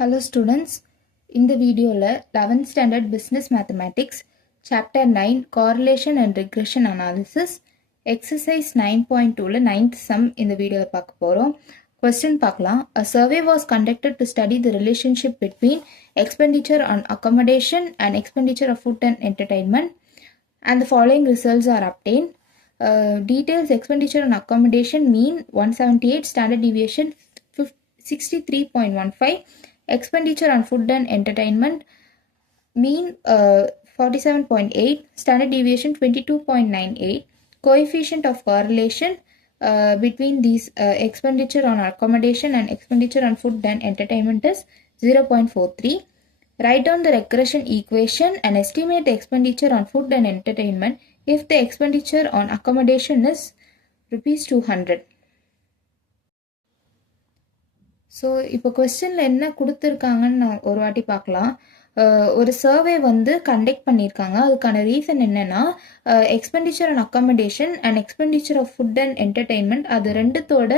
Hello students, இந்த வீடியோல 11th standard business mathematics chapter 9 correlation and regression analysis exercise 9.2ல 9th sum இந்த வீடியோல பார்க்க போறோம். Question பார்க்கலாம். A survey was conducted to study the relationship between expenditure on accommodation and expenditure of food and entertainment, and the following results are obtained. Details: expenditure on accommodation mean 178, standard deviation 63.15. Expenditure on food and entertainment mean 47.8, standard deviation 22.98. Coefficient of correlation between these expenditure on accommodation and expenditure on food and entertainment is 0.43. Write down the regression equation and estimate the expenditure on food and entertainment if the expenditure on accommodation is rupees 200. So இப்போ கொஸ்டினில் என்ன கொடுத்துருக்காங்கன்னு நான் ஒரு வாட்டி பார்க்கலாம். ஒரு survey வந்து கண்டக்ட் பண்ணியிருக்காங்க. அதுக்கான ரீசன் என்னென்னா, expenditure on accommodation and expenditure of food and entertainment, அது ரெண்டுத்தோட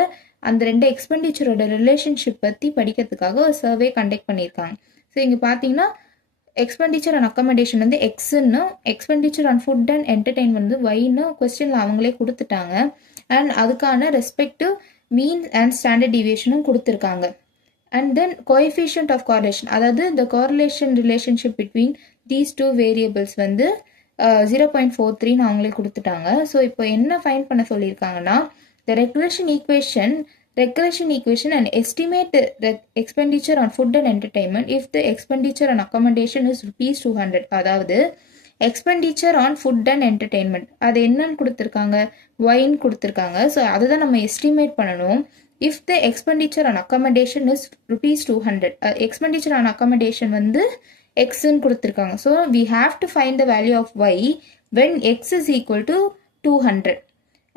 அந்த ரெண்டு எக்ஸ்பெண்டிச்சரோட ரிலேஷன்ஷிப் பற்றி படிக்கிறதுக்காக ஒரு சர்வே கண்டக்ட் பண்ணியிருக்காங்க. ஸோ இங்கே பார்த்தீங்கன்னா எக்ஸ்பெண்டிச்சர் ஆன் அக்காமடேஷன் வந்து எக்ஸ்ன்னு, expenditure on food and entertainment வந்து ஒய்ன்னு கொஸ்டினில் அவங்களே கொடுத்துட்டாங்க. அண்ட் அதுக்கான ரெஸ்பெக்டிவ் மீன் அண்ட் ஸ்டாண்டர்ட் டிவியேஷனும் கொடுத்துருக்காங்க. And then coefficient of correlation, அதாவது இந்த correlation relationship between these two variables வந்து 0.43 அவங்களே கொடுத்துட்டாங்க. ஸோ இப்போ என்ன ஃபைண்ட் பண்ண சொல்லியிருக்காங்கன்னா, த regression equation and estimate the expenditure on food and entertainment if the expenditure on accommodation is rupees 200. அதாவது expenditure on food and entertainment அது என்னன்னு கொடுத்துருக்காங்க, ஒயின்னு கொடுத்துருக்காங்க. ஸோ அதை தான் நம்ம எஸ்டிமேட் பண்ணணும். If the expenditure on accommodation is rupees 200, expenditure on accommodation வந்து எக்ஸ்ன்னு கொடுத்துருக்காங்க. So we have to find the value of y when x is equal to 200.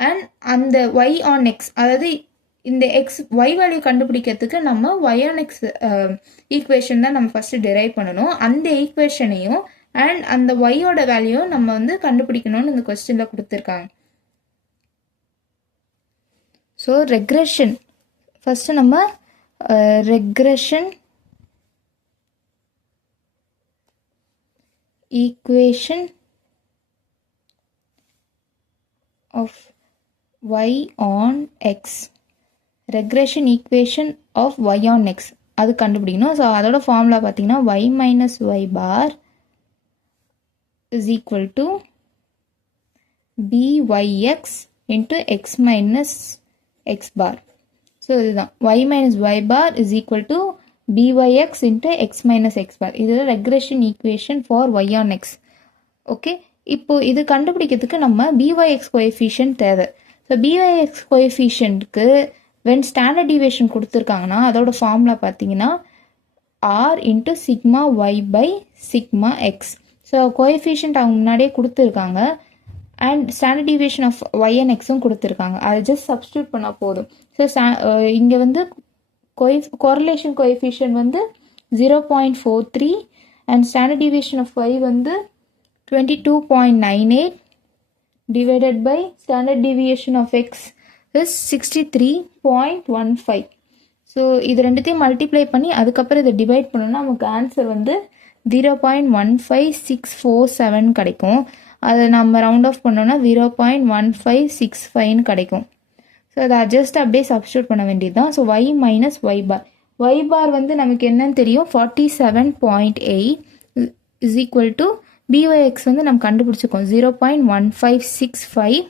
And அந்த ஒய் ஆன் எக்ஸ், அதாவது இந்த எக்ஸ் ஒய் வேல்யூ கண்டுபிடிக்கிறதுக்கு நம்ம Y on X equation தான் நம்ம ஃபர்ஸ்ட் டிரைவ் பண்ணணும். அந்த ஈக்குவேஷனையும் அண்ட் அந்த ஒய்யோட வேல்யூவும் நம்ம வந்து கண்டுபிடிக்கணும்னு இந்த கொஸ்டினில் கொடுத்துருக்காங்க. ஸோ ரெக்ரெஷன் ஃபஸ்ட்டு நம்ம regression equation of y on x, regression equation of y on x அது கண்டுபிடிக்கணும். ஸோ அதோட ஃபார்முலா பார்த்தீங்கன்னா y minus y bar is equal to byx into x minus x bar. So இதுதான் y minus y bar is equal to byx into x minus x bar. இதுதான் regression equation for y on x. Okay, இப்போ இது கண்டுபிடிக்கிறதுக்கு நம்ம byx coefficient தேவை. So byx coefficientக்கு when standard deviation கொடுத்துருக்காங்கன்னா அதோட formula பார்த்தீங்கன்னா r into sigma y by sigma x. So coefficient அவங்க முன்னாடியே கொடுத்துருக்காங்க and standard deviation of y and எக்ஸும் கொடுத்துருக்காங்க. அதை ஜஸ்ட் சப்ஸ்டியூட் பண்ணால் போதும். ஸோ இங்கே வந்து கோரிலேஷன் கோஎஃபிஷியன்ட் வந்து 0.43 and standard deviation of y வந்து 22.98 divided by standard deviation of x is 63.15. So இது ரெண்டுத்தையும் மல்டிப்ளை பண்ணி அதுக்கப்புறம் இதை டிவைட் பண்ணோம்னா நமக்கு ஆன்சர் வந்து 0.15647 கிடைக்கும். அதை நம்ம ரவுண்ட் ஆஃப் பண்ணோம்னா 0.1565 கிடைக்கும். ஸோ அதை ஜஸ்ட் அப்படியே சப்ஸ்டியூட் பண்ண வேண்டியது தான். ஸோ ஒய் மைனஸ் ஒய் பார், ஒய் பார் வந்து நமக்கு என்னன்னு தெரியும், 47.8 இஸ் ஈக்குவல் டு பிஒய்எக்ஸ் வந்து நம்ம கண்டுபிடிச்சிருக்கோம் 0.1565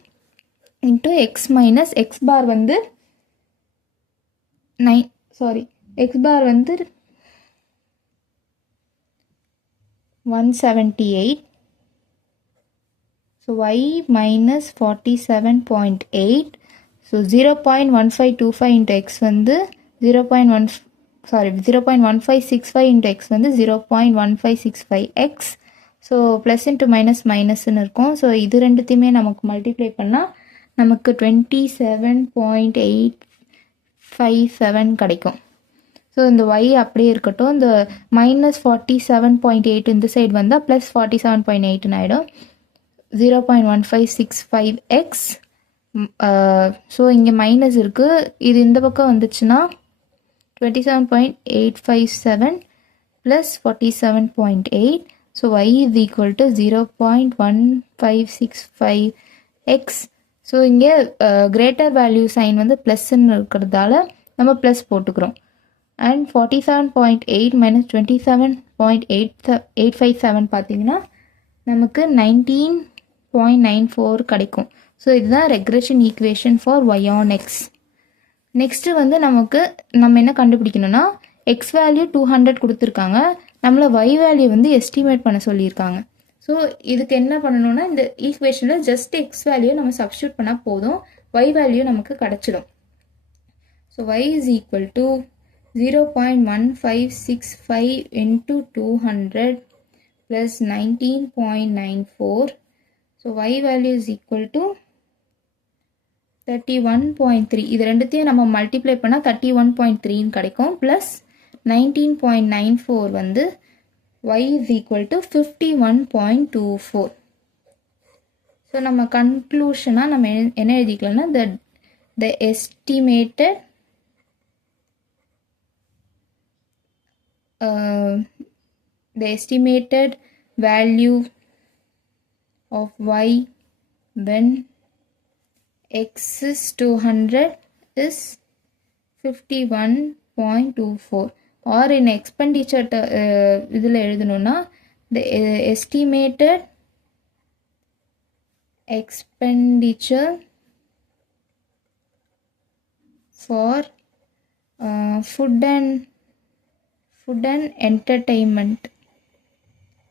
இன்ட்டு எக்ஸ் மைனஸ் எக்ஸ் பார் வந்து எக்ஸ் பார் வந்து 178. So y minus 47.8. So 0.1525 into x வந்து 0.1565 into x வந்து 0.1565x. So plus into minus மைனஸ்ன்னு இருக்கும். ஸோ இது ரெண்டுத்தையுமே நமக்கு மல்டிப்ளை பண்ணால் நமக்கு 27.857 கிடைக்கும். ஸோ இந்த ஒய் அப்படியே இருக்கட்டும். இந்த மைனஸ் 47.8 இந்த சைடு வந்தால் ப்ளஸ் 47.8 ஆகிடும். 0.1565x. ஸோ இங்கே மைனஸ் இருக்குது, இது இந்த பக்கம் வந்துச்சுன்னா 27.857 plus 47.8. So y is equal to 0.1565x. So இங்கே கிரேட்டர் வேல்யூ சைன் வந்து ப்ளஸ்ன்னு இருக்கிறதால நம்ம ப்ளஸ் போட்டுக்கிறோம். அண்ட் 47.8 மைனஸ் 27.857 பார்த்தீங்கன்னா நமக்கு 19.94 கிடைக்கும். ஸோ இதுதான் regression equation for y on x. Next வந்து நம்ம என்ன கண்டுபிடிக்கணும்னா எக்ஸ் வேல்யூ 200 கொடுத்துருக்காங்க, நம்மளை y வேல்யூ வந்து எஸ்டிமேட் பண்ண சொல்லியிருக்காங்க. ஸோ இதுக்கு என்ன பண்ணணும்னா இந்த ஈக்குவேஷனில் ஜஸ்ட் எக்ஸ் வேல்யூ நம்ம சப்ஸ்டியூட் பண்ணால் போதும், y வேல்யூ நமக்கு கிடச்சிடும். So y is equal to 0.1565 into 200 plus 19.94. So y value is equal to 31.3. இது ரெண்டுத்தையும் நம்ம மல்டிப்ளை பண்ணால் 31.3 கிடைக்கும். ப்ளஸ் 19.94 வந்து y is equal to 51.24. So நம்ம கன்க்ளூஷனாக நம்ம என்ன எழுதிக்கலாம்னா the estimated value of y when x is 200 is 51.24. or in expenditure இதில் எழுதணும்னா the estimated expenditure for food and entertainment.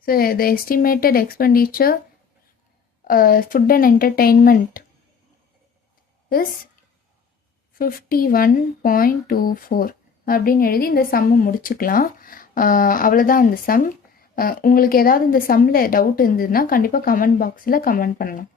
So the estimated expenditure food and entertainment is 51.24 அப்படின்னு எழுதி இந்த சம்மை முடிச்சுக்கலாம். அவ்வளோதான் இந்த சம். உங்களுக்கு ஏதாவது இந்த சம்மில் டவுட் இருந்ததுன்னா கண்டிப்பாக கமெண்ட் பாக்ஸில் கமெண்ட் பண்ணலாம்.